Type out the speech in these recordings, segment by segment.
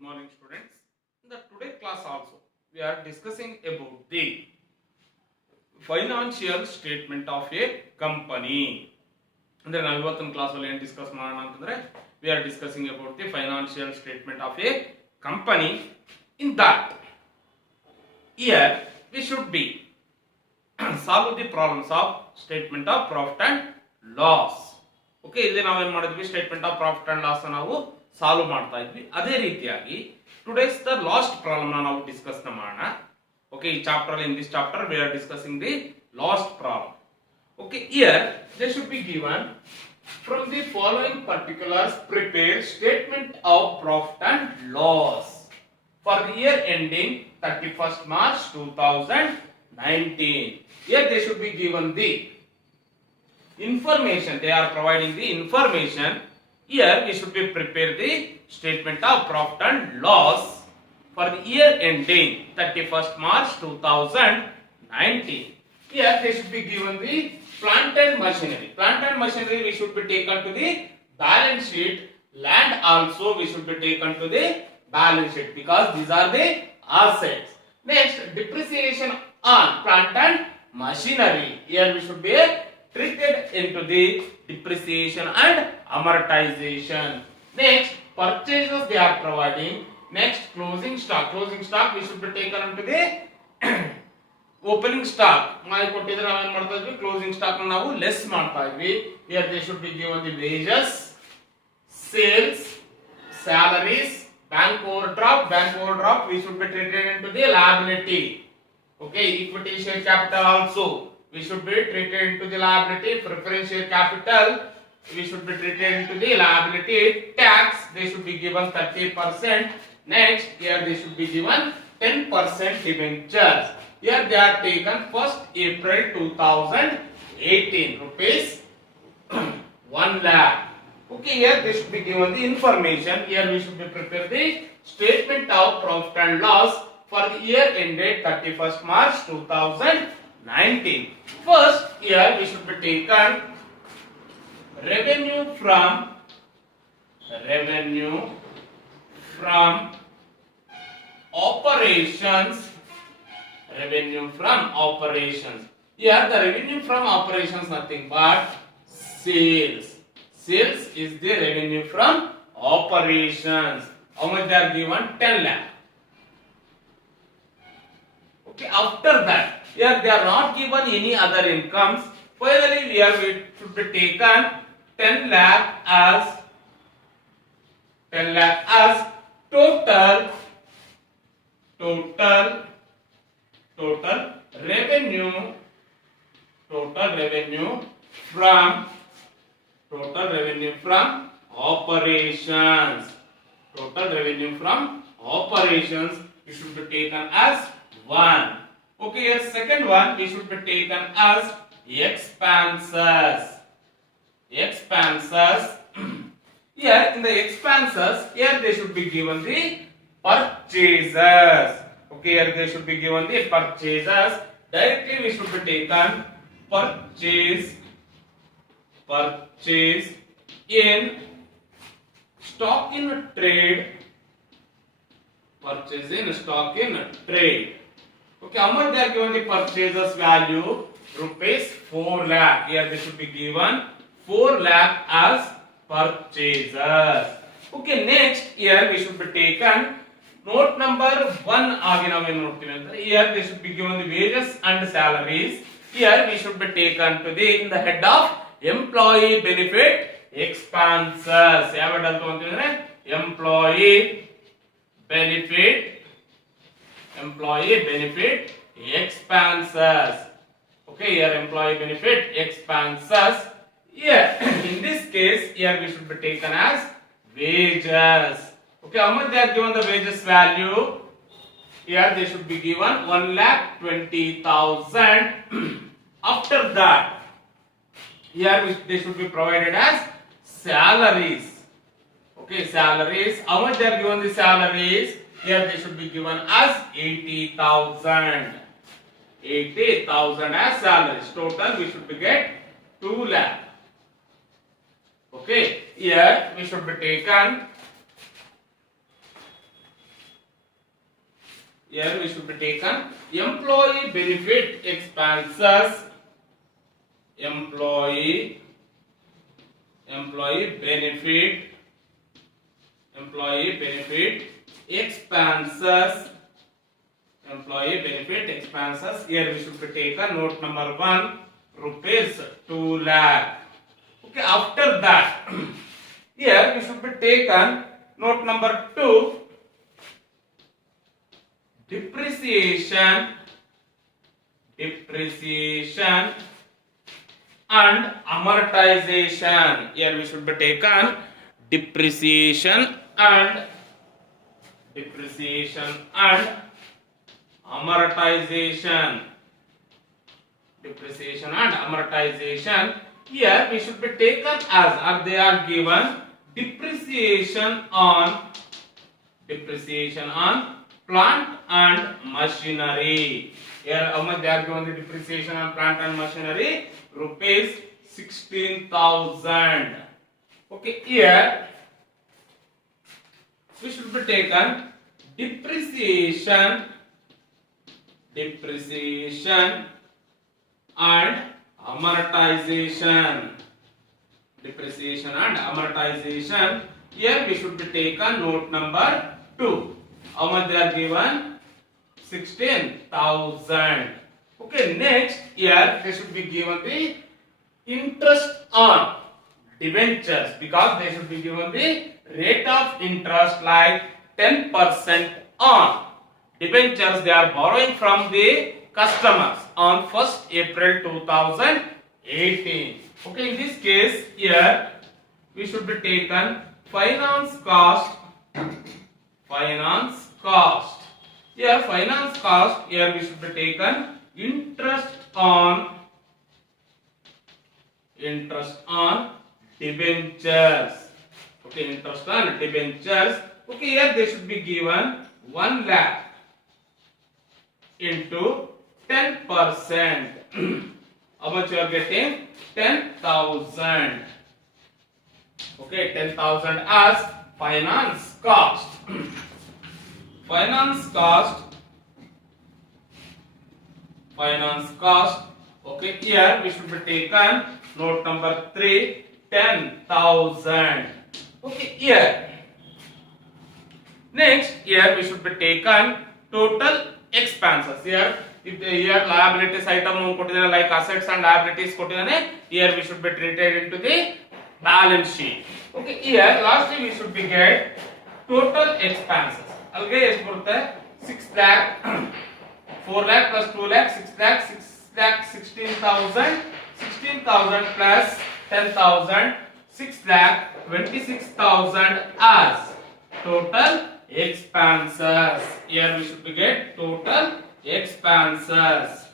Good morning, students. In the today class also we are discussing about the financial statement of a company. ಅಂದ್ರೆ ನಾವು ಇವತ್ತಿನ class ಅಲ್ಲಿ ಏನು discuss ಮಾಡೋಣ ಅಂತಂದ್ರೆ we are discussing about the financial statement of a company. In that here we should be solve the problems of statement of profit and loss. Okay, ಇಲ್ಲಿ ನಾವು ಏನು ಮಾಡಿದ್ವಿ, statement of profit and loss ನಾವು solve ಮಾಡ್ತಾ ಇದ್ವಿ. ಅದೇ ರೀತಿಯಾಗಿ today's the last problem ನಾವು ಡಿಸ್ಕಸ್ ಮಾಡೋಣ. ಓಕೆ, ಈ ಚಾಪ್ಟರ್ ಅಲ್ಲಿ in this chapter we are discussing the last problem. Okay, here they should be given from the following particulars prepare statement of profit and loss for the year ending 31st March 2019. Here they should be given the information, they are providing the information. Here we should be prepare the statement of profit and loss for the year ending 31st March 2019. Here they should be given the plant and machinery. Plant and machinery we should be taken to the balance sheet. Land also we should be taken to the balance sheet because these are the assets. Next, depreciation on plant and machinery. Here we should be treated into the depreciation and amortization. Next, purchases they are providing. Next, closing stock. Closing stock we should be taken into the opening stock. ಮಾಡಿ ಕೊಟ್ಟಿದ್ರೆ ನಾವು ಏನು ಮಾಡ್ತಾ ಇದ್ವಿ, closing stock ನಾವು less ಮಾಡ್ತಾ ಇದ್ವಿ. Here they should be given the wages, sales, salaries, bank overdraft. Bank overdraft we should be treated into the liability. Okay, equity share capital also we should be treated into the liability. Preference share capital we should be treated into the liability. Tax they should be given 30%. Next, here they should be given 10% debentures. Here they are taken 1st April 2018, rupees 1 lakh. Okay, here they should be given the information. Here we should be prepare the statement of profit and loss for the year ended 31st March 2019. First, here we should be taken revenue from operations. Revenue from operations. Here the revenue from operations nothing but sales. Sales is the revenue from operations. How much they are given? 10 lakh. Okay, after that, here they are not given any other incomes. Finally, we should be taken 10 lakh as total revenue from operations. Total revenue from operations we should be taken as 1. Okay, here second one we should be taken as expenses. Here in the expenses, here they should be given the purchases. Okay, here they should be given the purchases. Directly we should be taken purchase in stock in trade. Purchase in stock in trade. Okay, how much they are given the purchases value? Rupees 4 lakh. Here they should be given 4 lakh as purchases. Okay, next here we should be taken note number 1 ಆಗಿ ನಾವು ಏನು ನೋಡ್ತೀವಿ ಅಂದ್ರೆ here they should be given the wages and salaries. Here we should be taken to the in the head of employee benefit expenses. ಯಾವ head ಅಂತ ಅಂತಂದ್ರೆ employee benefit expenses. Okay, here employee benefit expenses. Here in this case here we should be taken as wages. Okay, how much they are given the wages value? Here they should be given 1,20,000. After that, here they should be provided as salaries. Okay, salaries. How much they are given the salaries? Here they should be given as 80,000. 80,000 as salaries. Total we should be get 2 lakh. Okay, here we should be taken Here we should be taken employee benefit expenses. Employee benefit expenses. Employee benefit expenses. Here we should be taken note number 1, rupees 2 lakh. Okay, after that, here we should be taken note number 2, depreciation and amortization. Here we should be taken depreciation and amortization. Depreciation and amortization. Here we should be taken as they are given depreciation on plant and machinery. Here how much they are given the depreciation on plant and machinery? Rupees 16,000. Okay, here we should be taken depreciation and amortization. Here we should be taken note number 2. How much they are given? 16,000. Okay, next here they should be given the interest on debentures, because they should be given the rate of interest like 10% on debentures they are borrowing from the customers on 1st April 2018. Okay, in this case here we should be taken finance cost. Here finance cost, here we should be taken interest on debentures. Okay, interest on debentures. Okay, here they should be given 1 lakh into 10%. How much you are getting? 10,000. Okay, 10,000 as finance cost. Finance cost. Okay, here we should be taken note number 3, 10,000. Okay, here. Next, here we should be taken total expenses. Here, if here liabilities item like assets and liabilities, here we should be treated into the balance sheet. Okay, here lastly we should be get total expenses. Okay, 6 lakh, 4 lakh plus 2 lakh, 6 lakh, 16,000, 16,000 plus 10,000, 6 lakh 26,000 as total expenses. Here we should be get total expenses.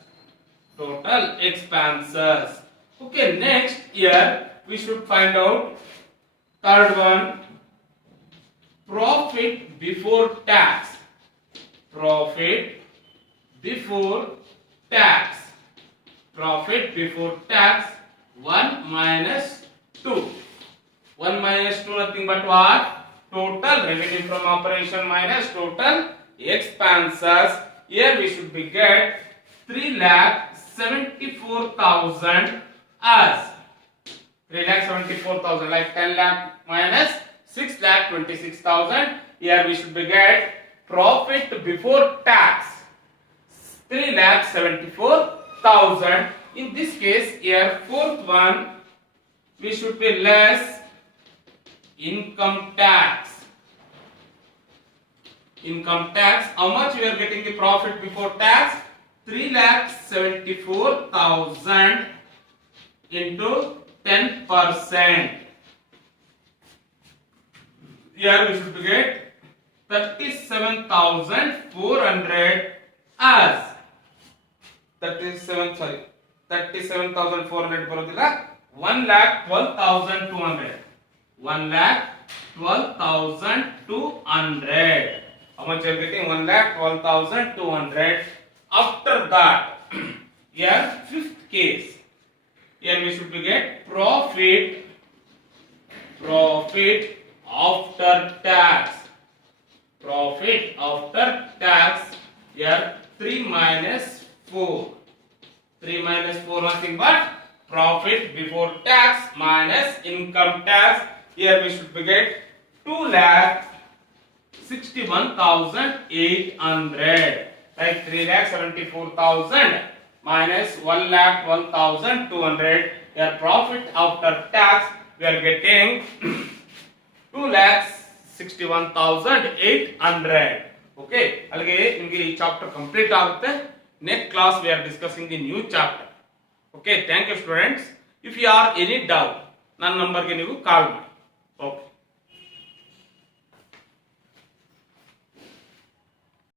Okay, next here we should find out third one, profit before tax. 1 minus 2. 1 minus 2 nothing but what? Total revenue from operation minus total expenses. Here we should be get 3,74,000 as 3,74,000 like 10 lakh minus 6,26,000. Here we should be get profit before tax 3,74,000. In this case, here fourth one we should be less income tax. How much we are getting the profit before tax? 3,74,000 into 10%. Here we should be get 37,400 as 37,400 ಬರೋದಿಲ್ಲ 1,12,200. 1,12,200. How much you are getting? 1,12,200. After that, here fifth case. Here we should be get profit after tax. here 3 minus 4. 3 minus 4 nothing but profit before tax minus income tax. Here we should get 2,61,800. Like 3,74,000 minus 1,01,200. Here profit after tax we are getting 2,61,800. Okay, అలాగే ఇంకే ఈ chapter complete ఆಗುತ್ತೆ. Next class we are discussing the new chapter. Okay, thank you students. If you are any doubt, ನನ್ನ ನಂಬರ್ಗೆ ನೀವು ಕಾಲ್ ಮಾಡಿ. Okay.